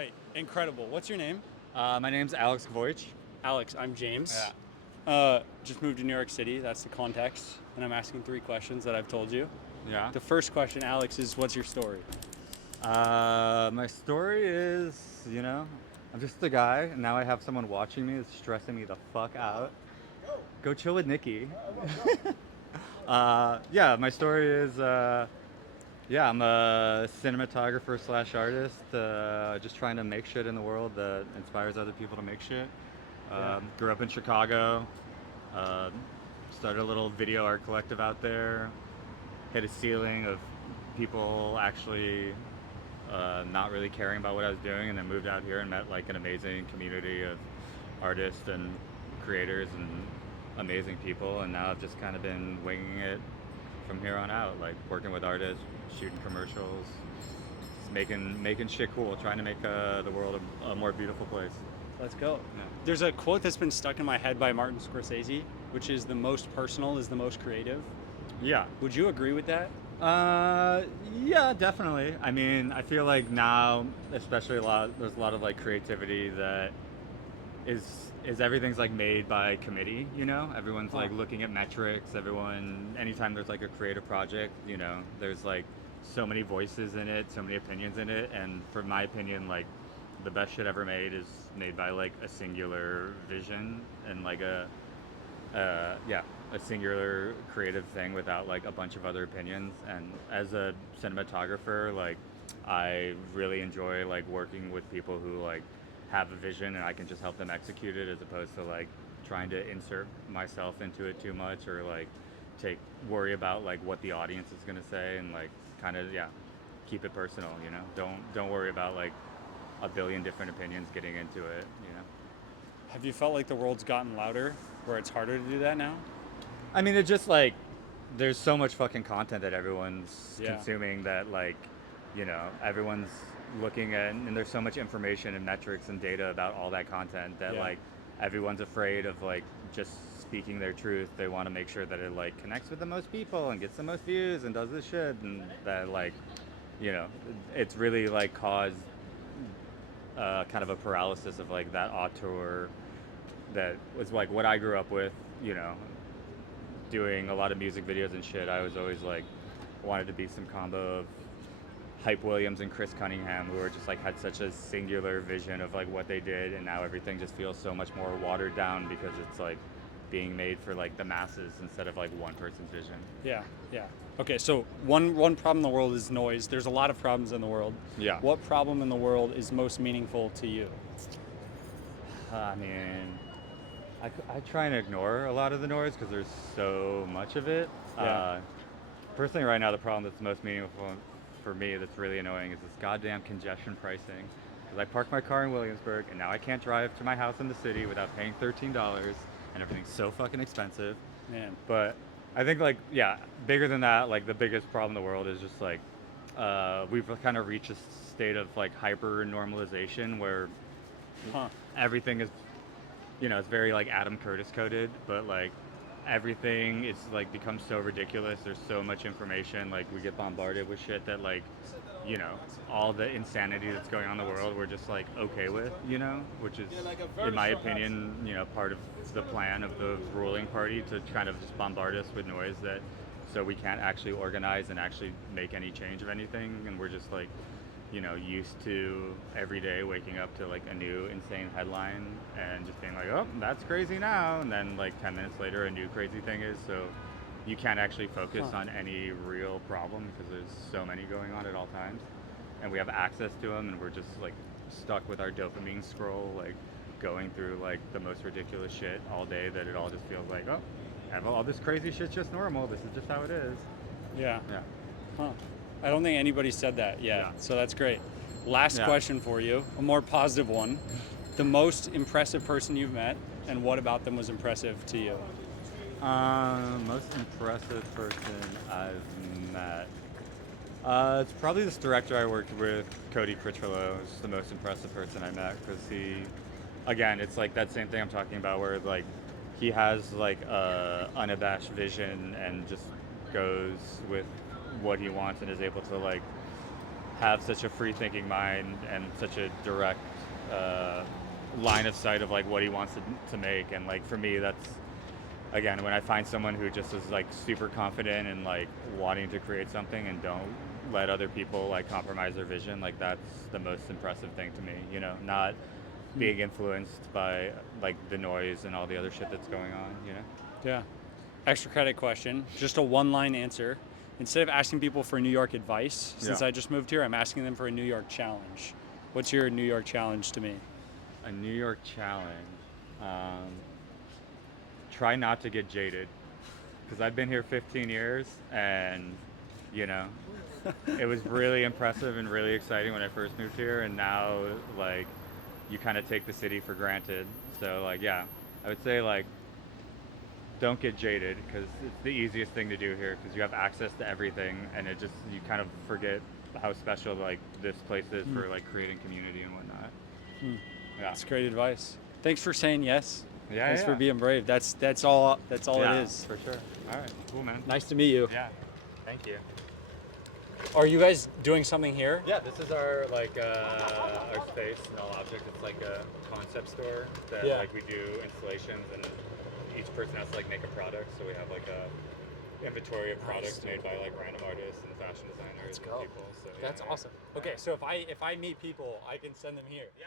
right. Incredible. What's your name? My name's Alex Voich. Alex. I'm James. Yeah. Just moved to New York City. That's the context. And I'm asking 3 questions that I've told you. Yeah. The first question, Alex, is what's your story? My story is, I'm just a guy, and now I have someone watching me that's stressing me the fuck out. Go chill with Nikki. Yeah, my story is, yeah, I'm a cinematographer slash artist, just trying to make shit in the world that inspires other people to make shit. Yeah. Grew up in Chicago. Uh, Started a little video art collective out there. Hit a ceiling of people actually not really caring about what I was doing, and then moved out here and met like an amazing community of artists and creators and amazing people. And now I've just kind of been winging it from here on out, like working with artists, shooting commercials, just making shit cool, trying to make the world a more beautiful place. Let's go. Yeah. There's a quote that's been stuck in my head by Martin Scorsese, which is the most personal is the most creative. Yeah. Would you agree with that? Yeah, definitely. I mean, I feel like now, especially there's a lot of like creativity that is everything's like made by committee. Everyone's like looking at metrics. Anytime there's like a creative project, there's like so many voices in it, so many opinions in it, and for my opinion, like the best shit ever made is made by like a singular vision and like yeah, a singular creative thing without like a bunch of other opinions. And as a cinematographer, like I really enjoy like working with people who like have a vision and I can just help them execute it, as opposed to like trying to insert myself into it too much, or like worry about like what the audience is going to say, and like kind of, yeah, keep it personal. Don't worry about like a billion different opinions getting into it. Have you felt like the world's gotten louder, where it's harder to do that now? I mean, it just like there's so much fucking content that everyone's Yeah. consuming, that like, everyone's looking at, and there's so much information and metrics and data about all that content that Yeah. like everyone's afraid of like just speaking their truth. They want to make sure that it like connects with the most people and gets the most views and does this shit, and that like, you know, it's really like caused kind of a paralysis of like that auteur that was like what I grew up with, doing a lot of music videos and shit. I was always like wanted to be some combo of Hype Williams and Chris Cunningham, who were just like had such a singular vision of like what they did, and now everything just feels so much more watered down because it's like being made for like the masses instead of like one person's vision. Yeah, yeah. Okay, so one problem in the world is noise. There's a lot of problems in the world. Yeah. What problem in the world is most meaningful to you? I mean, I try and ignore a lot of the noise because there's so much of it. Yeah. Personally, right now, the problem that's most meaningful for me, that's really annoying, is this goddamn congestion pricing. Because I parked my car in Williamsburg, and now I can't drive to my house in the city without paying $13, and everything's so fucking expensive. Man. But I think, like, yeah, bigger than that, like, the biggest problem in the world is just, like, we've kind of reached a state of, like, hyper normalization where Huh. everything is, it's very, like, Adam Curtis coded, but, like, everything is, like, becomes so ridiculous. There's so much information. Like, we get bombarded with shit that, like, all the insanity that's going on in the world, we're just, like, okay with, which is, in my opinion, part of the plan of the ruling party to kind of just bombard us with noise that so we can't actually organize and actually make any change of anything. And we're just, like, used to every day waking up to like a new insane headline and just being like, oh, that's crazy now. And then like 10 minutes later, a new crazy thing is. So you can't actually focus on any real problem because there's so many going on at all times. And we have access to them, and we're just like stuck with our dopamine scroll, like going through like the most ridiculous shit all day, that it all just feels like, oh, all this crazy shit's just normal. This is just how it is. Yeah. Yeah. Huh. I don't think anybody said that yet, Yeah. so that's great. Last Yeah. question for you, a more positive one. The most impressive person you've met, and what about them was impressive to you? Most impressive person I've met. It's probably this director I worked with, Cody Critchlow. Is the most impressive person I met, because again, it's like that same thing I'm talking about, where like he has like a unabashed vision and just goes with what he wants and is able to like have such a free thinking mind and such a direct line of sight of like what he wants to make. And like for me, that's again when I find someone who just is like super confident and like wanting to create something and don't let other people like compromise their vision, like that's the most impressive thing to me, you know, not being influenced by like the noise and all the other shit that's going on, you know. Yeah. Extra credit question, just a one-line answer. Instead of asking people for New York advice, since Yeah. I just moved here, I'm asking them for a New York challenge. What's your New York challenge to me? A New York challenge. um, Try not to get jaded, because I've been here 15 years and you know it was really impressive and really exciting when I first moved here, and now like you kind of take the city for granted. So like yeah, I would say like don't get jaded, because it's the easiest thing to do here because you have access to everything, and it just you kind of forget how special like this place is for like creating community and whatnot. Hmm. Yeah. That's great advice. Thanks for saying yes. Yeah, Thanks for yeah. being brave. That's all Yeah, it is. for sure. All right, cool, man. Nice to meet you. Yeah, thank you. Are you guys doing something here? Yeah, this is our like our space, Null Object. It's like a concept store that Yeah. like we do installations, and each person has to like make a product. So we have like a inventory of products made by like random artists and fashion designers and people. So That's yeah. awesome. Okay, so if I meet people, I can send them here. Yeah.